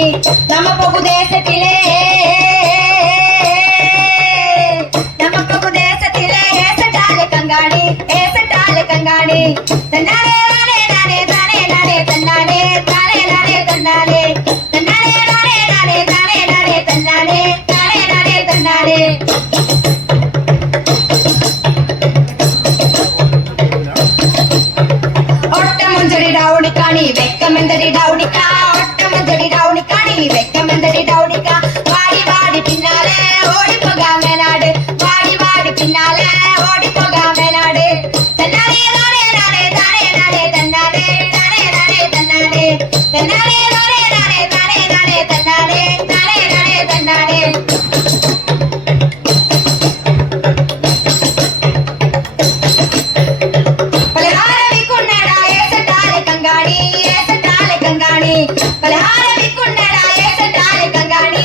நம்ம போகு தேசத்திலே ஏசட்டாலே கங்காணி தன்னாலே நானே நானே தானே நானே தன்னாலே தானே நானே தன்னாலே தன்னாலே நானே நானே தானே நானே தன்னாலே தானே நானே தன்னாலே ஒட்டமஞ்சடி டவுனிக்காணி வெக்கமெந்தடி டவுனிக்கா ஒட்டமஞ்சடி டவுனிக்காணி வெக்கமெந்தடி டவுனிக்கா வாடி வாடி பின்னாலே ஓடி போகாம நாடு வாடி வாடி பின்னாலே ஓடி போகாம நாடு தன்னாலே நானே நானே தானே நானே தன்னாலே தானே நானே தன்னாலே தன்னாலே நானே நானே தானே நானே தன்னாலே தானே நானே தன்னாலே பலஹாரவி குன்னடா ஏசட்டாலே கங்காணி பலஹாரவி குன்னடா ஏசட்டாலே கங்காணி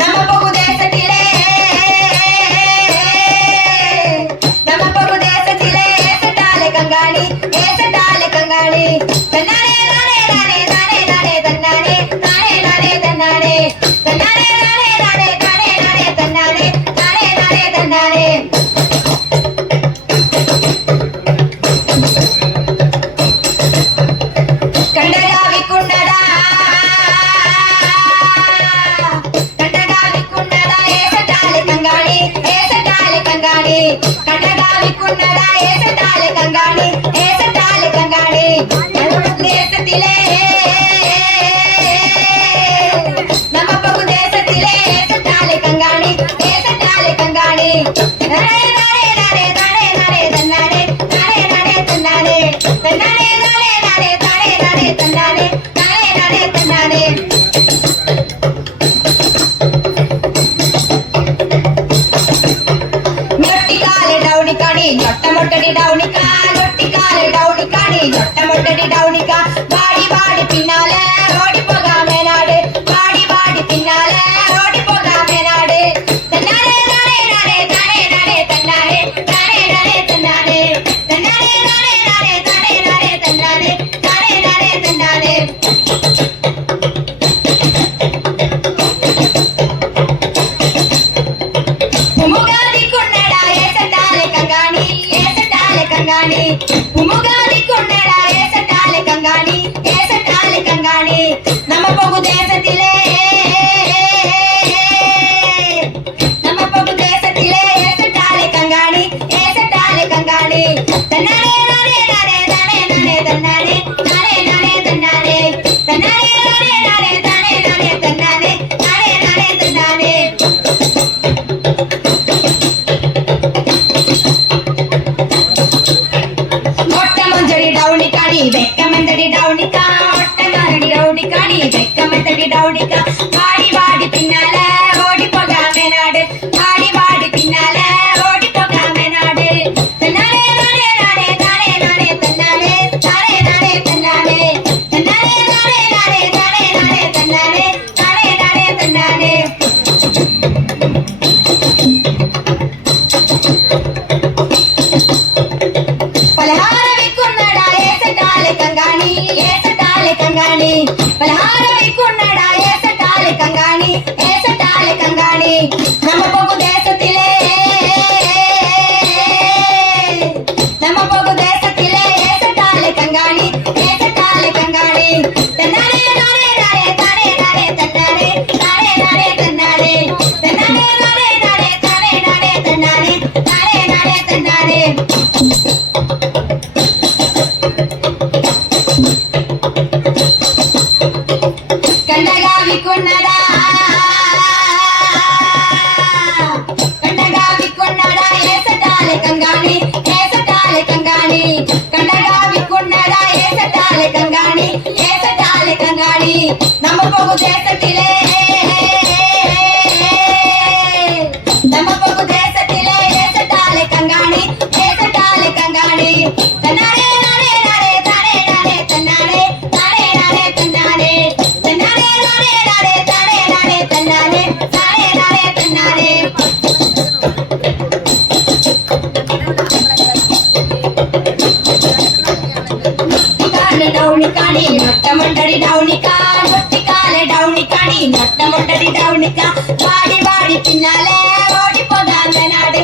நம்ம போகு தேசத்திலே ஏசட்டாலே கங்காணி தன்னாலே நானே நானே தானே நானே தன்னாலே தானே நானே தன்னாலே தன்னாலே நானே நானே தானே நானே தன்னாலே தானே நானே தன்னாலே கண்டகாவி குன்னடா ஏசட்டாலே கங்காணி கண்டகாவி குன்னடா ஏசட்டாலே கங்காணி தேசத்திலே நம்ம போகு தேசத்திலே ஏசட்டாலே கங்காணி நானே நானே நானே தானே நானே தன்னாலே தானே நானே தன்னாலே தன்னாலே நானே நானே தானே நானே தன்னாலே தானே நானே தன்னாலே நொட்டிக்காலே டவுனிக்காணி நொட்டமொட்டடி டவுனிக்கா நொட்டிக்காலே டவுனிக்காணி நொட்டமொட்டடி டவுனிக்கா வாடி வாடி பின்னாலே ஓடி போகாம நாடு வாடி வாடி பின்னாலே ஓடி போகாம நாடு தன்னாலே நானே நானே தானே நானே தன்னாலே தானே நானே தன்னாலே தன்னாலே நானே நானே தானே நானே தன்னாலே தானே நானே தன்னாலே உமுகாதி குன்னடா ஏசட்டாலே கங்காணி உமுகாதி குன்னடா ஏசட்டாலே கங்காணி நம்ம போகு தேசத்திலே ஏசட்டாலே கங்காணி தன்னாலே நானே நானே தானே நானே தன்னாலே தானே நானே தன்னாலே தன்னாலே நானே நானே தானே நானே தன்னாலே தானே நானே தன்னாலே ஒட்டமஞ்சடி டவுனிக்காணி வெக்கமெந்தடி டவுனிக்கா ஒட்டமஞ்சடி டவுனிக்காணி வெக்கமெந்தடி டவுனிக்கா வாடி வாடி பின்னால ஓடி போகாம நாடு வாடி வாடி பின்னால ஓடி போகாம நாடு தன்னாலே நானே நானே தானே நானே தன்னாலே தானே நானே தன்னாலே தன்னாலே நானே நானே தானே நானே தன்னாலே தானே நானே தன்னாலே பலஹாரவி குன்னடா ஏசட்டாலே கங்காணி பலஹாரவி குன்னடா ஏசட்டாலே கங்காணி நம்ம போகு தேசத்திலே ஏசட்டாலே கங்காணி தன்னாலே நானே நானே தானே நானே தன்னாலே தானே நானே தன்னாலே தன்னாலே நானே நானே தானே நானே தன்னாலே தானே நானே தன்னாலே கண்டகாவி குன்னடா ஏசட்டாலே கங்காணி கண்டகாவி குன்னடா ஏசட்டாலே கங்காணி நம்ம போகு தேசத்திலே ஏசட்டாலே கங்காணி தன்னாலே நானே நானே தானே நானே தன்னாலே தானே நானே தன்னாலே தன்னாலே நானே நானே தானே நானே தன்னாலே தானே நானே தன்னாலே டவுனிக்காணி நொட்டமொட்டடி டவுனிக்கா வெக்கமுண்டடி டவுனிக்கா வாடி வாடி பின்னாலே ஓடி போகாம நாடு